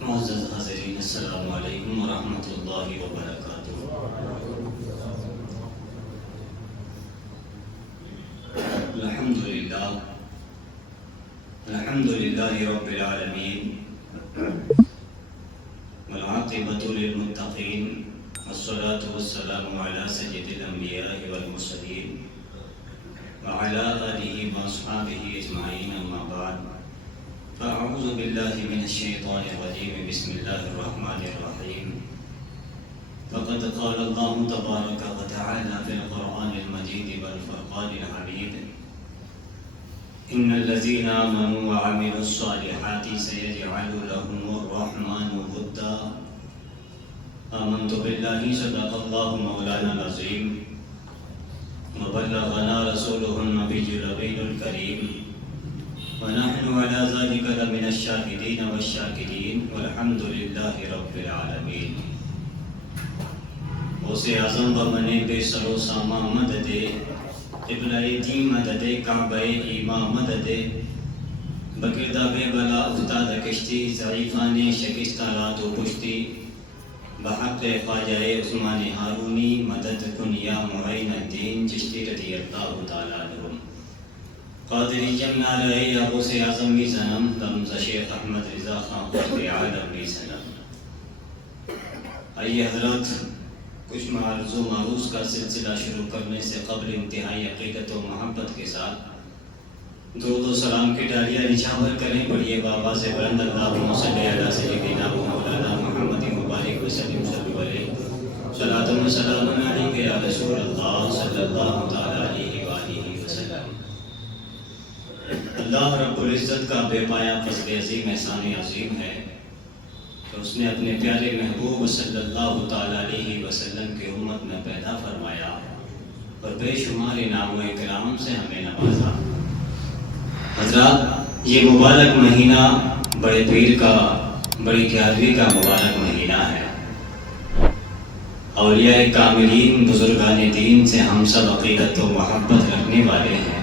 معزز حاضرین، السلام علیکم ورحمۃ اللہ وبرکاتہ۔ الحمدللہ رب العالمین والعاقبۃ للمتقین والصلاة والسلام علی سید الانبیاء والمرسلین وعلی آلہ واصحابہ اجمعین، اما بعد فاعوذ باللہ من الشیطان الرجیم، بسم اللہ الرحمن الرحیم۔ فقد قال اللہ تبارک وتعالی فی القرآن المجید والفرقان الحمید، ان الذین آمنوا وعملوا الصالحات سیجعل لهم الرحمن ودا۔ آمنت باللہ صدق اللہ مولانا العظیم وبلغنا رسوله النبی النبی الکریم، ونحن على ذلك لمن الشاهدين والشاكرين والحمد لله رب العالمين۔ غوث اعظم بمنے بے سر و ساما مدد، قبلہ دین مدد، کعبہ ایمان مدد، بگردہ بے بلا افتاد کشتی، ضعیفان شکستہ رات و پشتی، بحق خواجہ عثمان ہارونی مدد کن یا معین الدین چشتی رضی اللہ تعالیٰ عنہ۔ قادری جمع رہے یا غوث اعظم بھی سنم، رمز شیخ احمد رضا خان قطب عالم بھی سنم۔ آئیے حضرات، کچھ معرض و معروض کا سلسلہ شروع کرنے سے قبل انتہائی عقیدت و محبت کے ساتھ درود و سلام کی ڈالیاں نچھاور کریں۔ پڑھیے بابا سے بلند اللہم صلی علی سیدنا مولانا محمد مبارک وسلم صلی علیہ صلاۃ و سلام علیک یا رسول اللہ صلی اللہ تعالی علیہ وآلہ وسلم۔ اللہ رب العزت کا بے پایا فضل عظیم احسان عظیم ہے کہ اس نے اپنے پیارے محبوب صلی اللہ تعالی علیہ وسلم کی امت میں پیدا فرمایا اور بے شمار انعام و اکرام سے ہمیں نوازا۔ حضرات، یہ مبارک مہینہ بڑے پیر کا، بڑی 11ویں کا مبارک مہینہ ہے۔ اولیاء کاملین، بزرگان دین سے ہم سب عقیدت و محبت رکھنے والے ہیں۔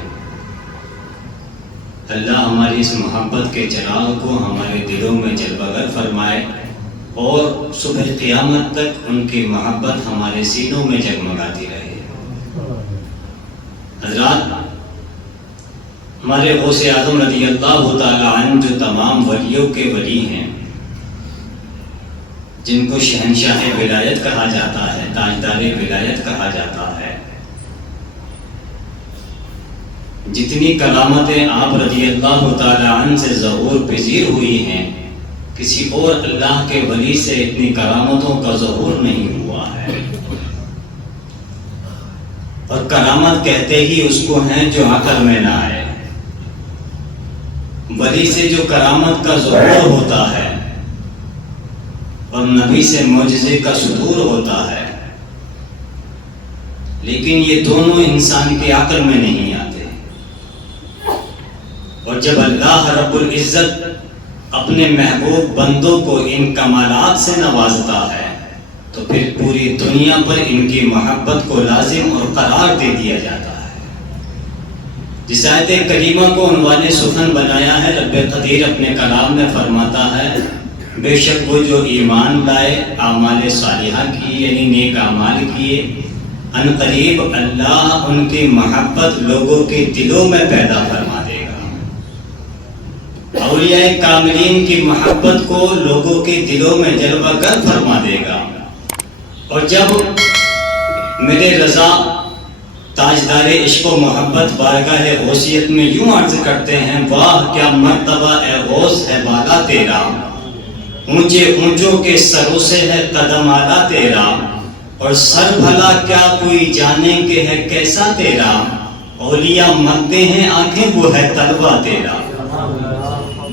اللہ ہماری اس محبت کے چراغ کو ہمارے دلوں میں جلوگر فرمائے اور صبح قیامت تک ان کی محبت ہمارے سینوں میں جگمگاتی رہے۔ حضرات، ہمارے غوث اعظم رضی اللہ تعالی عنہ جو تمام ولیوں کے ولی ہیں، جن کو شہنشاہ ولایت کہا جاتا ہے، تاجدار ولایت کہا جاتا ہے، جتنی کرامتیں آپ رضی اللہ تعالی عنہ سے ظہور پذیر ہوئی ہیں، کسی اور اللہ کے ولی سے اتنی کرامتوں کا ظہور نہیں ہوا ہے۔ اور کرامت کہتے ہی اس کو ہیں جو عقل میں نہ آئے۔ ولی سے جو کرامت کا ظہور ہوتا ہے اور نبی سے معجزے کا صدور ہوتا ہے، لیکن یہ دونوں انسان کی عقل میں نہیں آتے۔ اور جب اللہ رب العزت اپنے محبوب بندوں کو ان کمالات سے نوازتا ہے تو پھر پوری دنیا پر ان کی محبت کو لازم اور قرار دے دیا جاتا ہے۔ جس آیت کریمہ کو عنوان سخن بنایا ہے، رب قدیر اپنے کلام میں فرماتا ہے، بے شک وہ جو ایمان لائے، اعمال صالحہ کیے یعنی نیک اعمال کیے، ان قریب اللہ ان کی محبت لوگوں کے دلوں میں پیدا فرما دے گا۔ اولیاء کاملین کی محبت کو لوگوں کے دلوں میں جلوہ گر فرما دے گا۔ اور جب میرے رضا تاجدار عشق و محبت بارگاہ غوثیت میں یوں عرض کرتے ہیں، واہ کیا مرتبہ اے غوث ہے بالا تیرا، اونچے اونچوں کے سروں سے ہے قدم اعلیٰ تیرا، اور سر بھلا کیا کوئی جانے کہ ہے کیسا تیرا، اولیاء مانتے ہیں آنکھیں وہ ہے تلوہ تیرا۔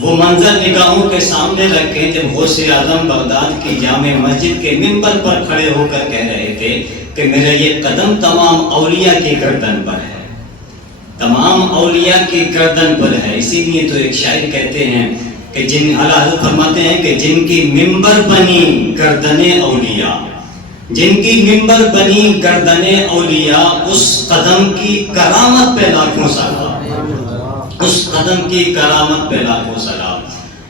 وہ منظر نگاہوں کے سامنے رکھیں جب غوث اعظم بغداد کی جامع مسجد کے منبر پر کھڑے ہو کر کہہ رہے تھے کہ میرا یہ قدم تمام اولیاء کی گردن پر ہے، تمام اولیاء کی گردن پر ہے۔ اسی لیے تو ایک شاعر کہتے ہیں کہ جن حضرت فرماتے ہیں کہ جن کی منبر بنی گردنیں اولیاء، جن کی منبر بنی گردنیں اولیاء، اس قدم کی کرامت پہ لاکھوں سلام، اس قدم کی کرامت پہ لاکھوں سلام۔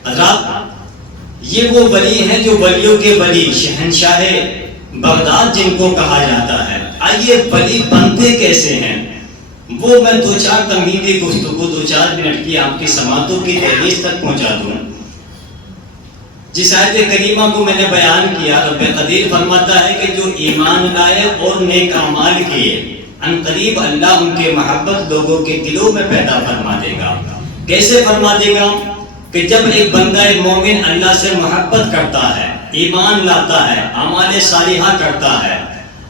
حضرات، یہ وہ ولی ہیں جو ولیوں کے ولی، شہنشاہ بغداد جن کو کہا جاتا ہے۔ آئیے ولی بنتے کیسے ہیں وہ میں دو چار تمہیدی گفتگو 2-4 منٹ کی آپ کی سماعتوں کی دہلیز تک پہنچا دوں۔ جس آیت کریمہ کو میں نے بیان کیا، رب قدیر فرماتا ہے کہ جو ایمان لائے اور نیک اعمال کیے، ان قریب اللہ ان کے محبت لوگوں کے دلوں میں پیدا فرما دے گا۔ کیسے فرما دے گا؟ کہ جب ایک بندہ مومن اللہ سے محبت کرتا ہے، ایمان لاتا ہے، اعمال صالحہ کرتا ہے،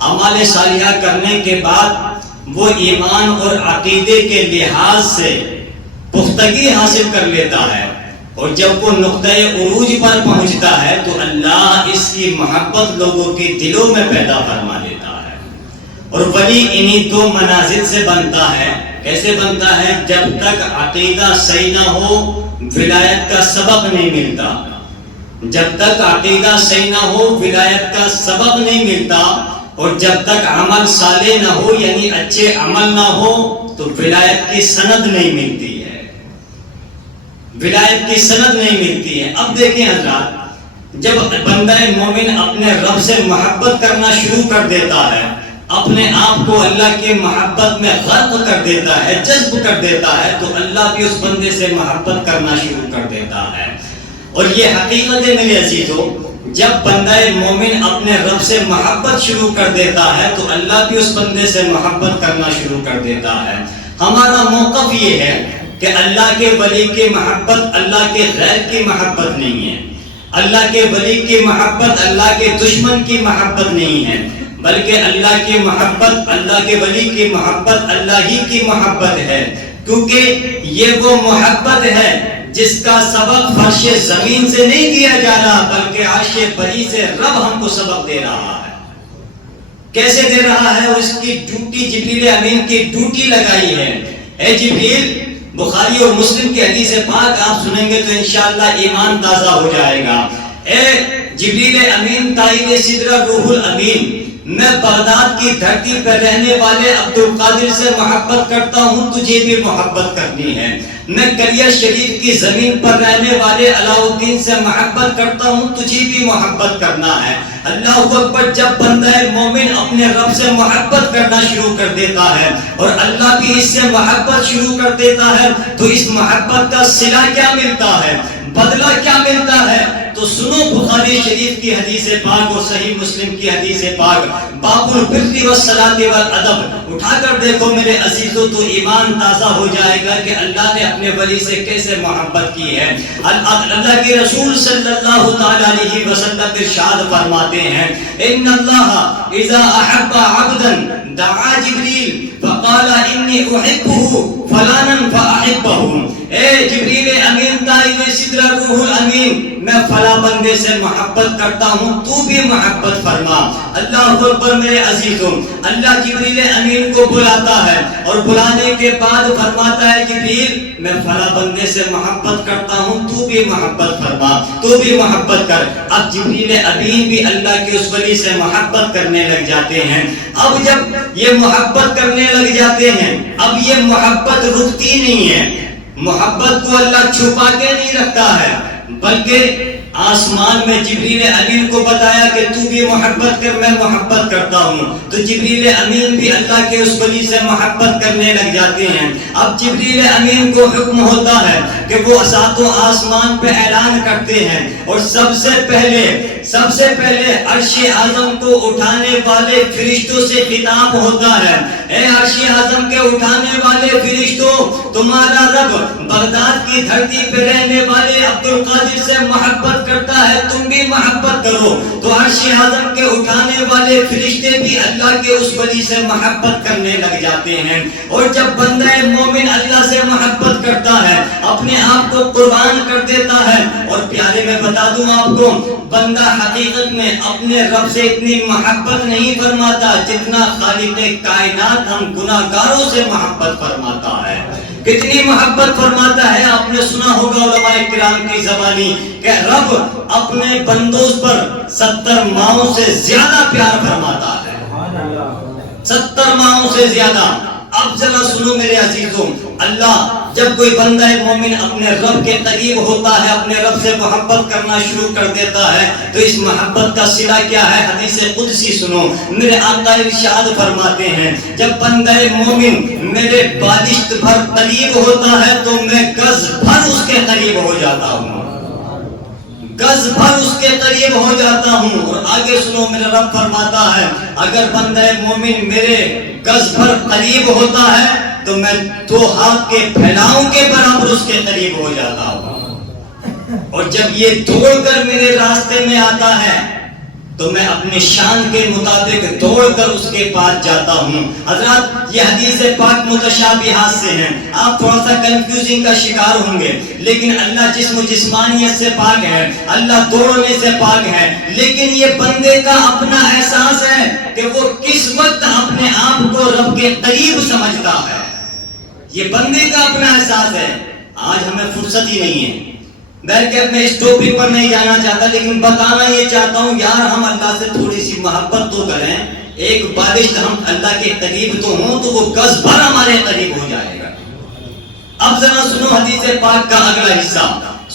اعمال صالحہ کرنے کے بعد وہ ایمان اور عقیدے کے لحاظ سے پختگی حاصل کر لیتا ہے، اور جب وہ نقطۂ عروج پر پہنچتا ہے تو اللہ اس کی محبت لوگوں کے دلوں میں پیدا فرما دیتا ہے۔ اور ولی انہی 2 منازل سے بنتا ہے۔ کیسے بنتا ہے؟ جب تک عقیدہ صحیح نہ ہو ولایت کا سبب نہیں ملتا، جب تک عقیدہ صحیح نہ ہو ولایت کا سبب نہیں ملتا، اور جب تک عمل صالح نہ ہو یعنی اچھے عمل نہ ہو تو ولایت کی سند نہیں ملتی ہے، ولایت کی سند نہیں ملتی ہے۔ اب دیکھیں حضرات، جب بندہ مومن اپنے رب سے محبت کرنا شروع کر دیتا ہے، اپنے آپ کو اللہ کی محبت میں غرق کر دیتا ہے، جذب کر دیتا ہے، تو اللہ بھی اس بندے سے محبت کرنا شروع کر دیتا ہے۔ اور یہ حقیقت ہے میرے عزیزو، جب بندہ مومن اپنے رب سے محبت شروع کر دیتا ہے تو اللہ بھی اس بندے سے محبت کرنا شروع کر دیتا ہے۔ ہمارا موقف یہ ہے کہ اللہ کے ولی کی محبت اللہ کے غیر کی محبت نہیں ہے، اللہ کے ولی کی محبت اللہ کے دشمن کی محبت نہیں ہے، بلکہ اللہ کی محبت، اللہ کے ولی کی محبت اللہ ہی کی محبت ہے، کیونکہ یہ وہ محبت ہے جس کا سبق فرش زمین سے نہیں دیا جا رہا بلکہ عرش بری سے رب ہم کو سبق دے رہا ہے۔ کیسے دے رہا ہے؟ اور اس کی ڈیوٹی جبریل امین کی ڈیوٹی لگائی ہے۔ اے جبریل، بخاری اور مسلم کی حدیث پاک آپ سنیں گے تو انشاءاللہ ایمان تازہ ہو جائے گا۔ اے جبریل امین تائب سدرہ روح الامین، میں بغداد کی دھرتی پر رہنے والے عبد القادر سے محبت کرتا ہوں، تجھے بھی محبت کرنی ہے۔ میں قریہ شریف کی زمین پر رہنے والے علاء الدین سے محبت کرتا ہوں، تجھے بھی محبت کرنا ہے۔ اللہ اکبر۔ جب بندہ مومن اپنے رب سے محبت کرنا شروع کر دیتا ہے اور اللہ بھی اس سے محبت شروع کر دیتا ہے تو اس محبت کا صلہ کیا ملتا ہے، بدلہ کیا ملتا ہے؟ تو سنو بخاری شریف کی حدیث پاک اور صحیح مسلم کی حدیث پاک، باب البر والصلاۃ والادب اٹھا کر دیکھو میرے عزیزو، تو ایمان تازہ ہو جائے گا کہ اللہ نے اپنے ولی سے کیسے محبت کی ہے۔ اللہ کے رسول صلی اللہ تعالی علیہ وسلم ارشاد فرماتے ہیں، ان اللہ اذا احب عبدا دعا جبریل فقال انی احبہ فلانا فاحبہ۔ اے جبریل امین تائب سدرہ روح الامین، میں فلاں بندے سے محبت کرتا ہوں، تو بھی محبت فرما۔ اللہ اکبر میرے عزیزوں، اللہ جبریل امین کو بلاتا ہے اور بلانے کے بعد فرماتا ہے جبریل میں فلاں بندے سے محبت کرتا ہوں، تو بھی محبت فرما، تو بھی محبت کر۔ اب جبریل امین بھی اللہ کے اس ولی سے محبت کرنے لگ جاتے ہیں۔ اب جب یہ محبت کرنے لگ جاتے ہیں، اب یہ محبت رکتی نہیں ہے۔ محبت کو اللہ چھپا کے نہیں رکھتا ہے، بلکہ آسمان میں جبریل امین کو بتایا کہ تو بھی محبت کر، میں محبت کرتا ہوں، تو جبریل امین بھی اللہ کے اس ولی سے محبت کرنے لگ جاتے ہیں۔ اب جبریل امین کو حکم ہوتا ہے کہ وہ ساتوں آسمان پہ اعلان کرتے ہیں، اور سب سے پہلے عرش اعظم کو اٹھانے والے فرشتوں سے خطاب ہوتا ہے، اے عرش اعظم کے اٹھانے والے فرشتوں، تمہارا رب بغداد کی دھرتی پہ رہنے والے عبد القادر سے محبت کرتا ہے، تم بھی محبت کرو۔ تو عرش اعظم کے اٹھانے والے فرشتے بھی اللہ کے اس ولی سے محبت کرنے لگ جاتے ہیں۔ اور جب بندہ مومن اللہ سے محبت کرتا ہے، اپنے آپ کو قربان کر دیتا ہے، اور پیارے میں بتا دوں آپ کو، بندہ حقیقت میں اپنے رب سے اتنی محبت نہیں فرماتا جتنا خالق کائنات ہم گناہگاروں سے محبت فرماتا ہے۔ کتنی محبت فرماتا ہے؟ آپ نے سنا ہوگا علماء کرام کی زبانی کہ رب اپنے بندوں پر 70 ماؤں سے زیادہ پیار فرماتا ہے، 70 ماؤں سے زیادہ۔ اب ذرا سنو میرے عزیزوں، اللہ جب کوئی بندہ مومن اپنے رب کے قریب ہوتا ہے، اپنے رب سے محبت کرنا شروع کر دیتا ہے، تو اس محبت کا صلہ کیا ہے؟ حدیث قدسی سنو، میرے آقا ارشاد فرماتے ہیں جب بندہ مومن میرے بالشت بھر قریب ہوتا ہے تو میں گز بھر اس کے قریب ہو جاتا ہوں، گز بھر اس کے قریب ہو جاتا ہوں۔ اور آگے سنو، میرا رب فرماتا ہے اگر بندہ مومن میرے گز بھر قریب ہوتا ہے تو میں 2 ہاتھ کے پھیلاؤں کے برابر اس کے قریب ہو جاتا ہوں، اور جب یہ دوڑ کر میرے راستے میں آتا ہے تو میں اپنے شان کے مطابق دوڑ کر اس کے پاس جاتا ہوں۔ حضرات، یہ حدیث پاک متشابہات سے ہیں، آپ تھوڑا سا کنفیوزنگ کا شکار ہوں گے، لیکن اللہ جسم و جسمانیت سے پاک ہے، اللہ دوڑنے سے پاک ہے، لیکن یہ بندے کا اپنا احساس ہے کہ وہ کس وقت اپنے آپ کو رب کے قریب سمجھتا ہے، یہ بندے کا اپنا احساس ہے۔ آج ہمیں فرصت ہی نہیں ہے، بلکہ میں اس ٹاپک پر نہیں جانا چاہتا، لیکن بتانا یہ چاہتا ہوں یار ہم اللہ سے تھوڑی سی محبت تو کریں، ایک بالشت ہم اللہ کے قریب تو ہوں تو وہ گز بھر ہمارے قریب ہو جائے گا۔ اب ذرا سنو حدیث پاک کا اگلا حصہ،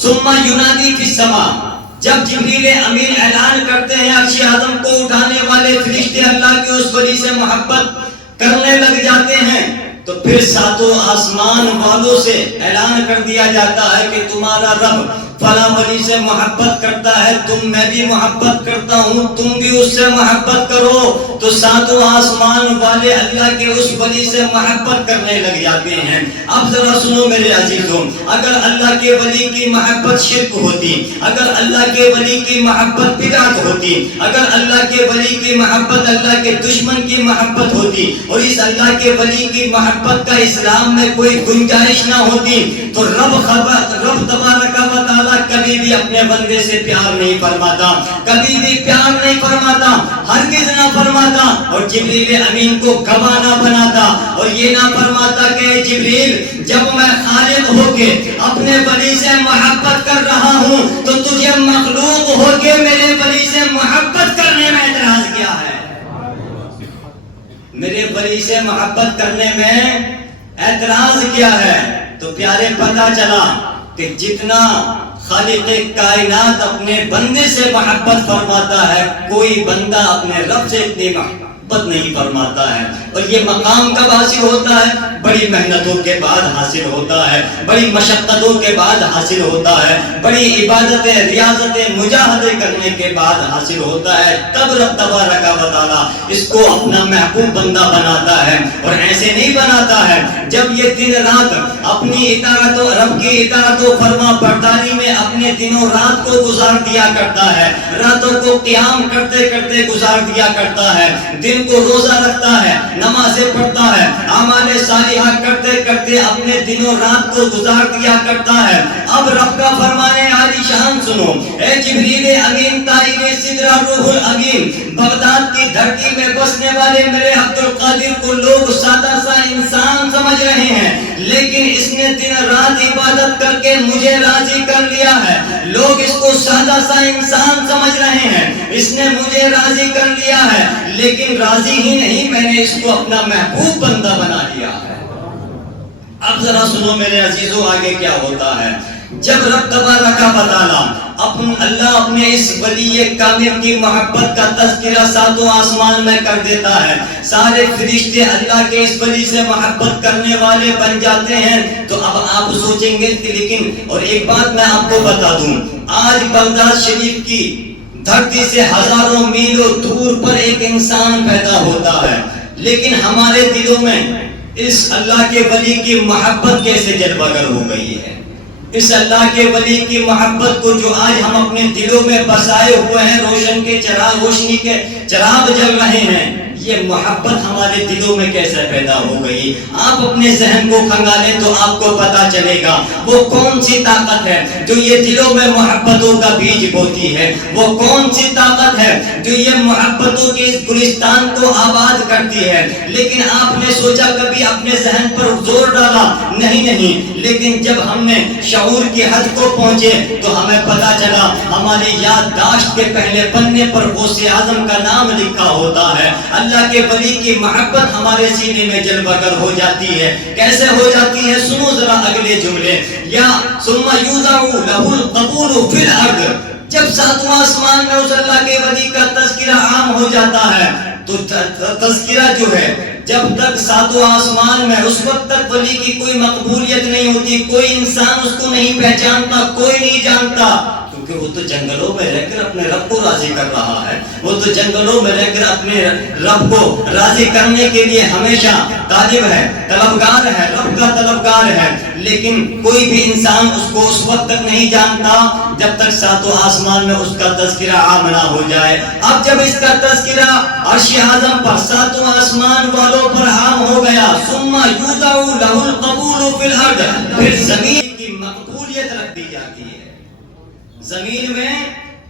ثم ینادی فی السماء، جب جبریل امین اعلان کرتے ہیں عرش اعظم کو اٹھانے والے فرشتے اللہ کے اس ولی سے محبت کرنے لگ جاتے ہیں، تو پھر 7 آسمان والوں سے اعلان کر دیا جاتا ہے کہ تمہارا رب فلاں ولی سے محبت کرتا ہے، میں بھی محبت کرتا ہوں، تم بھی اس سے محبت کرو، تو 7 آسمان والے اللہ کے اس ولی سے محبت کرنے لگ جاتے ہیں۔ اب ذرا سنو میرے عزیزوں، اگر اللہ کے ولی کی محبت شرک ہوتی، اگر اللہ کے ولی کی محبت بدعت ہوتی، اگر اللہ کے ولی کی محبت اللہ کے دشمن کی محبت ہوتی، اور اس اللہ کے ولی کی محبت کا اسلام میں کوئی گنجائش نہ ہوتی، تو رب تبارک و تعالی کبھی بھی اپنے بندے سے پیار نہیں فرماتا، کبھی بھی پیار نہیں فرماتا، ہرگز نہ فرماتا، اور جبریل امین کو گواہ نہ بناتا، اور یہ نہ فرماتا کہ جبریل جب میں خالق ہو کے اپنے ولی سے محبت کر رہا ہوں تو تجھے مخلوق ہو کے میرے ولی سے محبت کرنے میں اعتراض کیا ہے؟ میرے ولی سے محبت کرنے میں اعتراض کیا ہے؟ تو پیارے پتہ چلا کہ جتنا خالق کائنات اپنے بندے سے محبت فرماتا ہے، کوئی بندہ اپنے رب سے اتنی محبت نہیں فرماتا ہے۔ اور یہ مقام کب حاصل ہوتا ہے؟ بڑی محنتوں کے بعد حاصل ہوتا ہے، بڑی مشقتوں کے بعد حاصل ہوتا ہے، بڑی عبادتیں ریاضتیں مجاہدے کرنے کے بعد حاصل ہوتا ہے، تب رب تبارک و تعالی اس کو اپنا محبوب بندہ بناتا ہے۔ اور ایسے نہیں بناتا ہے جب یہ دن رات اپنی اطاعت و رب کی اطاعت و فرما برداری میں اپنے دنوں رات کو گزار دیا کرتا ہے، راتوں کو قیام کرتے کرتے گزار دیا کرتا ہے، دن کو روزہ رکھتا ہے، نمازیں پڑھتا ہے، اعمال صالحہ کرتے کرتے اپنے دنوں رات کو گزار دیا کرتا ہے۔ اب رب کا فرمان عالی شان سنو، اے جبریل امین طائر سدرہ روح الامین، بغداد کی دھرتی میں بسنے والے میرے عبد القادر کو لوگ سادہ سا انسان سمجھ رہے ہیں، لیکن اس نے دن رات عبادت کر کے مجھے راضی کر لیا ہے۔ لوگ اس کو سادہ سا انسان سمجھ رہے ہیں، اس نے مجھے راضی کر لیا ہے، لیکن راضی ہی نہیں، میں نے اس کو اپنا محبوب بندہ بنا لیا ہے۔ اب ذرا سنو میرے عزیزوں، آگے کیا ہوتا ہے؟ جب رب تبارک و تعالی اللہ اپنے اس ولی کامل کی محبت کا تذکرہ 7 آسمان میں کر دیتا ہے، سارے فرشتے اللہ کے اس ولی سے محبت کرنے والے بن جاتے ہیں، تو اب آپ سوچیں گے کہ لیکن، اور ایک بات میں آپ کو بتا دوں، آج بغداد شریف کی دھرتی سے ہزاروں میلوں دور پر ایک انسان پیدا ہوتا ہے، لیکن ہمارے دلوں میں اس اللہ کے ولی کی محبت کیسے جلوہ گر ہو گئی ہے؟ اس اللہ کے ولی کی محبت کو جو آج ہم اپنے دلوں میں بسائے ہوئے ہیں، روشنی کے چراغ جل رہے ہیں، یہ محبت ہمارے دلوں میں کیسے پیدا ہو گئی؟ آپ اپنے ذہن کو کھنگالیں تو آپ کو پتا چلے گا وہ کون سی طاقت ہے جو یہ دلوں میں محبتوں کا بیج بوتی ہے، وہ کون سی طاقت ہے جو یہ محبتوں کے اس گلستان کو آباد کرتی ہے۔ لیکن آپ نے سوچا کبھی اپنے ذہن پر زور ڈالا؟ نہیں، لیکن جب ہم نے شعور کی حد کو پہنچے تو ہمیں پتا چلا ہماری یادداشت کے پہلے پنے پر غوث اعظم کا نام لکھا ہوتا ہے، اللہ اللہ کے ولی کی محبت ہمارے سینے میں جلوہ گر ہو جاتی ہے. کیسے ہو جاتی ہے؟ سنو ذرا اگلے جملے. یا ثم یوضع له القبول فی الارض. جب ساتواں آسمان میں اس اللہ کے ولی کا تذکرہ عام ہو جاتا ہے تو تذکرہ جو ہے جب تک ساتواں آسمان میں اس وقت تک ولی کی کوئی مقبولیت نہیں ہوتی. کوئی انسان اس کو نہیں پہچانتا, کوئی نہیں جانتا, کیونکہ وہ تو جنگلوں میں رہ کر اپنے رب کو راضی کر رہا ہے. وہ تو جنگلوں میں رہ کر اپنے رب کو راضی کرنے کے لیے ہمیشہ طالب ہے, طلبگار ہے, رب کا طلبگار ہے. لیکن کوئی بھی انسان اس کو اس وقت تک نہیں جانتا جب تک ساتوں آسمان میں اس کا تذکرہ عام نہ ہو جائے. اب جب اس کا تذکرہ عرش اعظم پر ساتوں آسمان والوں پر عام ہو گیا, ثم یوضع له القبول فی الارض, پھر زمین کی مقبولیت رکھ دی جاتی ہے. زمین میں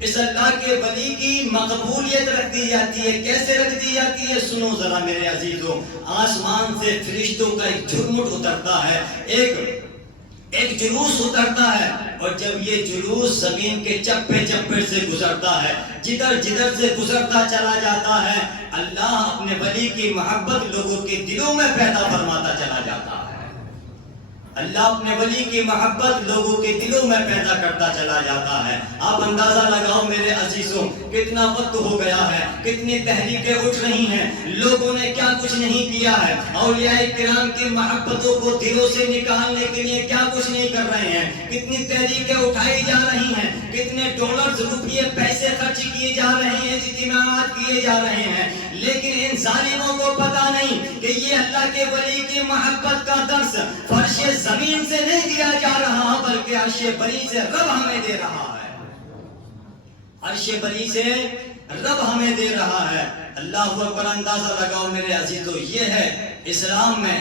اس اللہ کے ولی کی مقبولیت رکھ دی جاتی ہے. کیسے رکھ دی جاتی ہے؟ سنو ذرا میرے عزیزوں. آسمان سے فرشتوں کا ایک جھرمٹ اترتا ہے, ایک جلوس اترتا ہے, اور جب یہ جلوس زمین کے چپے چپے سے گزرتا ہے, جدھر جدھر سے گزرتا چلا جاتا ہے, اللہ اپنے ولی کی محبت لوگوں کے دلوں میں پیدا فرماتا چلا جاتا ہے. اللہ اپنے ولی کی محبت لوگوں کے دلوں میں پیدا کرتا چلا جاتا ہے. آپ اندازہ لگاؤ میرے عزیزوں, کتنا وقت ہو گیا ہے, کتنی تحریکیں اٹھ رہی ہیں, لوگوں نے کیا کچھ نہیں کیا ہے, اولیاء کرام کی محبتوں کو دلوں سے نکالنے کے لیے کیا کچھ نہیں کر رہے ہیں, کتنی تحریکیں اٹھائی جا رہی ہیں, کتنے ڈالرز روپیے پیسے خرچ کیے جا رہے ہیں, اجتماعات کیے جا رہے ہیں, لیکن ان ظالموں کو پتا نہیں کہ یہ اللہ کے ولی کی محبت کا درس فرش زمین سے نہیں دیا جا رہا بلکہ عرش بری سے رب ہمیں دے رہا ہے. عرش بری سے رب ہمیں دے رہا ہے. اللہ اکبر. اندازہ لگاؤ میرے عزیزو, یہ ہے اسلام میں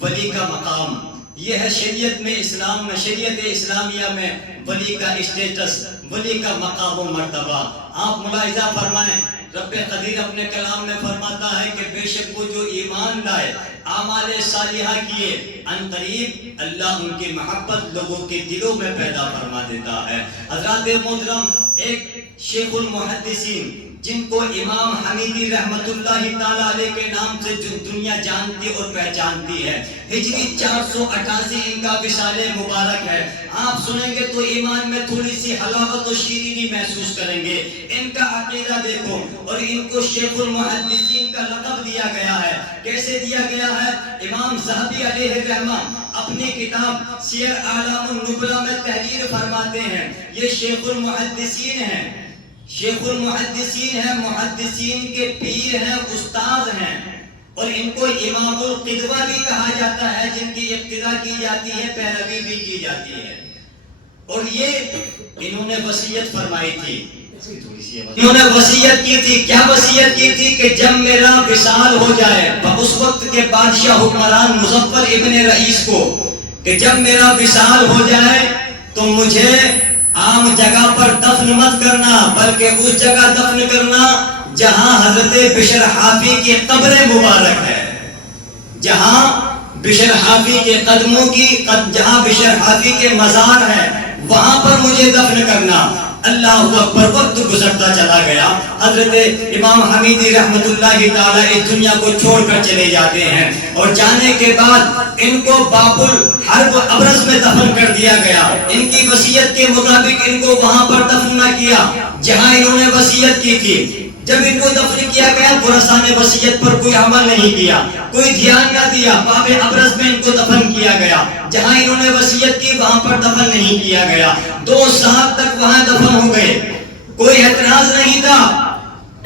ولی کا مقام, یہ ہے شریعت میں, اسلام میں, شریعت اسلامیہ میں ولی کا اسٹیٹس, ولی کا مقام و مرتبہ. آپ ملاحظہ فرمائیں, رب قدیر اپنے کلام میں فرماتا ہے کہ بے شک وہ جو ایمان لائے, اعمال صالحہ کیے, ان قریب اللہ ان کی محبت لوگوں کے دلوں میں پیدا فرما دیتا ہے. حضرات محترم, ایک شیخ المحدثین جن کو امام حمیدی رحمت اللہ تعالی علیہ کے نام سے جو دنیا جانتی اور پہچانتی ہے, ہجری 488 ان کا وصال مبارک ہے. آپ سنیں گے تو ایمان میں تھوڑی سی حلاوت و شیرینی محسوس کریں گے. ان کا عقیدہ دیکھو, اور ان کو شیخ المحدثین کا لقب دیا گیا ہے. کیسے دیا گیا ہے؟ امام ذہبی علیہ الرحمہ اپنی کتاب سیر اعلام النبلا میں تحریر فرماتے ہیں, یہ شیخ المحدثین ہیں, شیخ المحدثین ہیں, محدثین کے پیر ہیں, استاد ہیں, اور ان کو امام القدوہ بھی کہا جاتا ہے, جن کی اقتداء کی جاتی ہے, پیروی بھی کی جاتی ہے. اور یہ انہوں نے وصیت فرمائی تھی, انہوں نے وصیت کی تھی. کیا وصیت کی تھی؟ کہ جب میرا وصال ہو جائے, اس وقت کے بادشاہ حکمران مظفر ابن رئیس کو, کہ جب میرا وصال ہو جائے تو مجھے عام جگہ پر دفن مت کرنا, بلکہ اس جگہ دفن کرنا جہاں حضرت بشر حافی کی قبر مبارک ہے, جہاں بشر حافی کے قدموں کی, جہاں بشر حافی کے مزار ہے, وہاں پر مجھے دفن کرنا. اللہ اکبر. وقت گزرتا چلا گیا, حضرت امام حمیدی رحمت اللہ تعالی اس دنیا کو چھوڑ کر چلے جاتے ہیں, اور جانے کے بعد ان کو باب الحرب ابرز میں دفن کر دیا گیا. ان کی وصیت کے مطابق ان کو وہاں پر دفن نہ کیا جہاں انہوں نے وصیت کی تھی. جب ان کو دفن کیا گیا, خراسان نے وصیت پر کوئی عمل نہیں کیا, کوئی دھیان نہ دیا, باب ابرز میں ان کو دفن کیا گیا. جہاں انہوں نے وصیت کی وہاں پر دفن نہیں کیا گیا. 2 سال تک وہاں دفن ہو گئے, کوئی اعتراض نہیں تھا,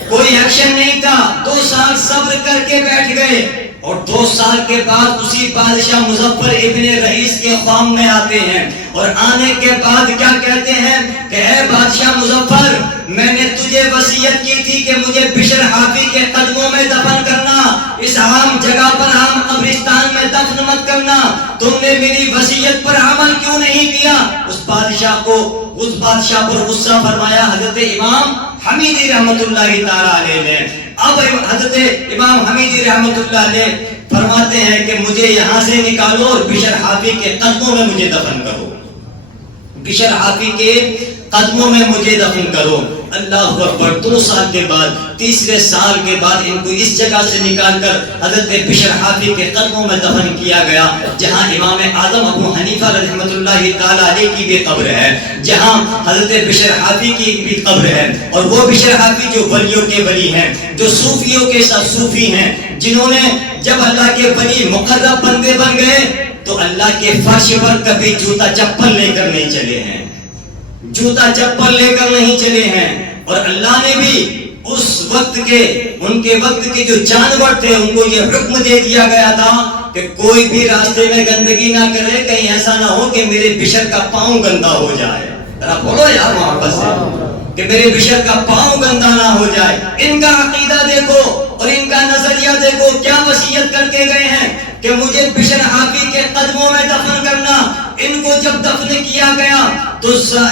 کوئی ایکشن نہیں تھا. 2 سال صبر کر کے بیٹھ گئے, اور 2 سال کے بعد اسی بادشاہ مظفر ابن رئیس کے خواب میں آتے ہیں, اور آنے کے بعد کیا کہتے ہیں کہ اے بادشاہ مظفر, میں نے تجھے وصیت کی تھی کہ مجھے بشر حافی کے قدموں میں دفن کرنا, اس عام جگہ پر, عام قبرستان میں دفن مت کرنا. تم نے میری وصیت پر عمل کیوں نہیں کیا؟ اس بادشاہ پر غصہ فرمایا حضرت امام حمیدی رحمت اللہ تعالی علیہ نے. اب حضرت امام حمیدی رحمت اللہ علیہ فرماتے ہیں کہ مجھے یہاں سے نکالو اور بشر حافی کے قدموں میں مجھے دفن کرو, بشر حافی کے قدموں میں مجھے دفن کرو. اللہ اکبر 2 سال کے بعد، تیسرے سال کے بعد ان کو اس جگہ سے نکال کر حضرت بشر حافی کے قدموں میں دفن کیا گیا، جہاں امام اعظم ابو حنیفہ رحمۃ اللہ تعالی علیہ کی بھی قبر ہے، جہاں حضرت بشر حافی کی بھی قبر ہے۔ اور وہ بشر حافی جو ولیوں کے ولی ہیں، جو صوفیوں کے ساتھ صوفی ہیں، جنہوں نے جب اللہ کے ولی مقرب بندے بن گئے تو اللہ کے فرش پر کبھی جوتا چپل لے کر نہیں چلے ہیں، جوتا چپل لے کر نہیں چلے ہیں۔ اور اللہ نے بھی اس وقت کے، ان کے وقت کے جو جانور تھے، ان کو یہ حکم دے دیا گیا تھا کہ کوئی بھی راستے میں گندگی نہ کرے، کہیں ایسا نہ ہو کہ میرے بشر کا پاؤں گندا ہو جائے۔ ذرا بولو یار محبت سے کہ میرے بشر کا پاؤں گندا نہ ہو جائے۔ ان کا عقیدہ دیکھو اور ان کا نظریہ دیکھو، کیا وصیت کر کے گئے ہیں کہ مجھے بشر حافی کے قدموں میں دفن کرنا۔ ان کو جب دفن کیا گیا تو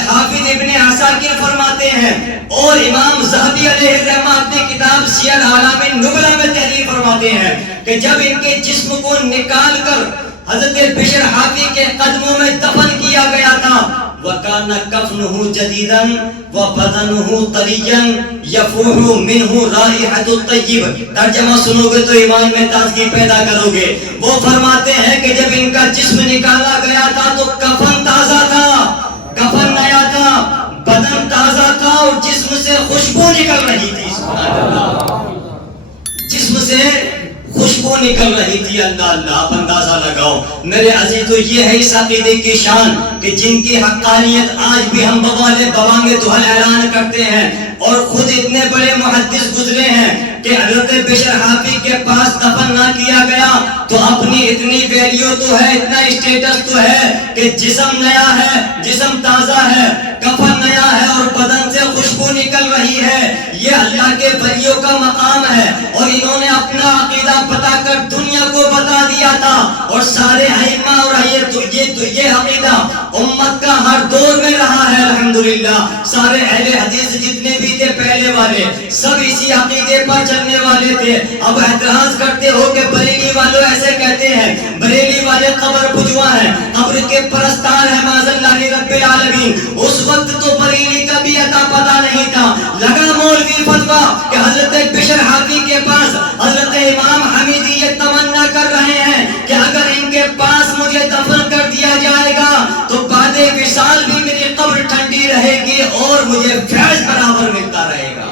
حافظ ابن عساکر فرماتے ہیں اور امام ذہبی علیہ الرحمہ اپنی کتاب سیر اعلام النبلہ میں تحریر فرماتے ہیں کہ جب ان کے جسم کو نکال کر حضرت بشر حافی کے قدموں میں دفن کیا گیا تھا، وَكَانَ كَفْنُهُ جَدِيدًا وَبَدَنُهُ طَرِيًّا يَفُوحُ مِنْهُ رَائِحَةُ الطَّيِّبِ۔ ترجمہ سنو گے تو ایمان میں تازگی پیدا کرو گے۔ وہ فرماتے ہیں کہ جب ان کا جسم نکالا گیا تھا تو کفن تازہ تھا، کفن نیا تھا، بدن تازہ تھا اور جسم سے خوشبو نکل رہی تھی۔ سبحان اللہ، جسم سے خوشبو نکل رہی تھی۔ اللہ اللہ، آپ اندازہ لگاؤ میرے عزیز، تو یہ ہے اس عقیدے کی شان کہ جن کی حقانیت آج بھی ہم بوانگ دہل اعلان کرتے ہیں، اور خود اتنے بڑے محدث گزرے ہیں کہ حضرت بشر حافی کے پاس دفن نہ کیا گیا تو اپنی اتنی ویلیو تو ہے، اتنا اسٹیٹس تو ہے کہ جسم نیا ہے، جسم تازہ ہے، کفن نیا ہے اور بدن سے خوشبو نکل رہی ہے۔ یہ اللہ کے ولیوں کا مقام ہے، اور انہوں نے اپنا عقیدہ بتا کر دنیا کو بتا دیا تھا، اور سارے ائمہ اور یہ عقیدہ امت کا ہر دور میں رہا ہے۔ الحمدللہ سارے اہل حدیث جتنے بھی تھے پہلے والے، سب اسی عقیدے پر چلنے والے تھے۔ اب اعتراض کرتے ہو کہ بریلی والوں ایسے کہتے ہیں، بریلی والے قبر پجوا ہیں، قبر کے پرستار ہیں معاذ اللہ رب العالمین۔ اس وقت تو بریلی کا بھی عطا پتہ نہیں تھا، لگا مولوی فتویٰ کہ حضرت بشر حافی کے پاس حضرت امام حمیدی یہ تمنا کر رہے ہیں کہ اگر ان کے پاس مجھے دفن کر دیا جائے گا تو بعد وصال بھی میری قبر ٹھنڈی رہے گی اور مجھے فیض برابر ملتا رہے گا۔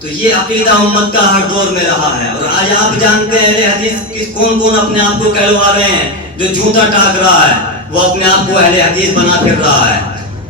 تو یہ عقیدہ امت کا ہر دور میں رہا ہے۔ اور آج آپ جانتے ہیں اہل حدیث کون کون اپنے آپ کو کہلوا رہے ہیں؟ جو جوتا ٹاک رہا ہے وہ اپنے آپ کو اہل حدیث بنا پھر رہا ہے،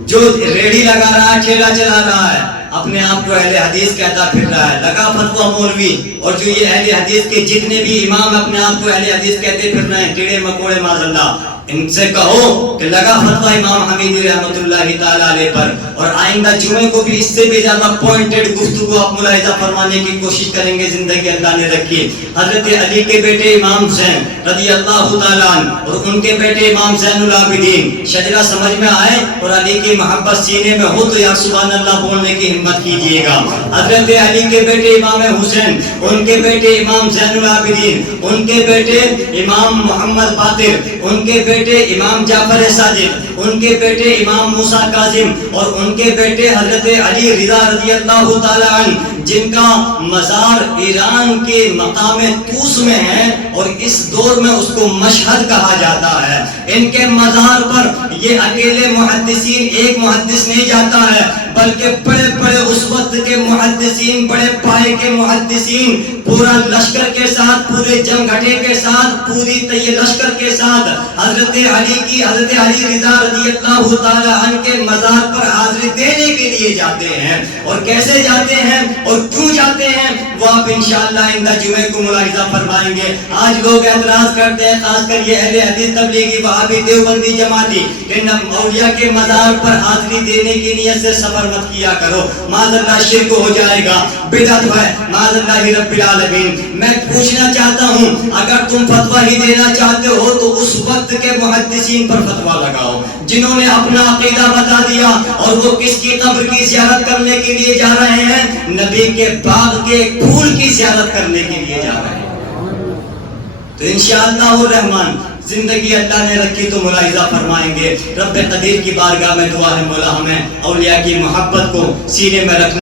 جو ریڑھی لگا رہا ہے، ٹھیلا چلا رہا ہے، اپنے آپ کو اہل حدیث کہتا پھر رہا ہے، لگا فتویٰ مولوی۔ اور جو یہ اہل حدیث کے جتنے بھی امام اپنے آپ کو اہل حدیث کہتے پھر رہے ہیں، ٹیڑے مکوڑے معاذ اللہ، ان سے کہو کہ لگا فتویٰ امام حمیدی رحمۃ اللہ تعالی علیہ پر۔ اور آئندہ جمعے کو بھی اس سے بھی زیادہ پوائنٹڈ گفتگو آپ ملاحظہ فرمانے کی کوشش کریں گے، زندگی اللہ نے رکھی۔ حضرت علی کے بیٹے امام حسین رضی اللہ تعالیٰ عنہ اور ان کے بیٹے امام زین العابدین، شجرہ سمجھ میں آئے اور علی کی محبت سینے میں ہو تو یا سبحان اللہ بولنے کی ہمت کیجیے گا۔ حضرت علی کے بیٹے امام حسین، ان کے بیٹے امام زین العابدین، ان کے بیٹے امام محمد باقر، ان کے بیٹے امام جعفر صادق، ان کے بیٹے امام موسیٰ کاظم، اور ان کے بیٹے حضرت علی رضا رضی اللہ تعالی عنہ، جن کا مزار ایران کے مقام طوس میں ہے اور اس دور میں اس کو مشہد کہا جاتا ہے۔ ان کے مزار پر یہ اکیلے محدثین، ایک محدث نہیں جاتا ہے بلکہ بڑے بڑے اس وقت کے محدثین، بڑے پائے کے محدثین، پورا لشکر کے ساتھ، پورے جنگ گھٹے کے ساتھ، پوری لشکر کے ساتھ حضرت علی رضا رضی اللہ تعالی عنہ کے مزار پر حاضری دینے کے لیے جاتے ہیں۔ اور کیسے جاتے ہیں اور کیوں جاتے ہیں وہ آپ انشاءاللہ آئندہ جمعے کو ملاحظہ فرمائیں گے۔ آج لوگ اعتراض کرتے ہیں، خاص کر یہ اہل حدیث تبلیغی وہابی دیوبندی جماعتی، کہ اولیاء کے مزار پر حاضری دینے کی نیت سے سفر مت کیا کرو، معاذ اللہ شرک ہو جائے گا، بدعت ہے معاذ اللہ رب العالمین۔ میں پوچھنا چاہتا ہوں، اگر تم فتویٰ ہی دینا چاہتے ہو تو اس وقت کے محدثین پر فتویٰ لگاؤ جنہوں نے اپنا عقیدہ بتا دیا، اور وہ کس کی قبر کی زیارت کرنے کے لیے جا رہے ہیں؟ نبی کے باغ کے پھول کی زیارت کرنے کے لیے جا رہے ہیں۔ تو انشاءاللہ الرحمن زندگی اللہ نے رکھی تو ملاحظہ فرمائیں گے. رب قدیر کی بارگاہ میں دعا ہے مولا ہمیں اولیاء کی محبت کو سینے میں رکھنا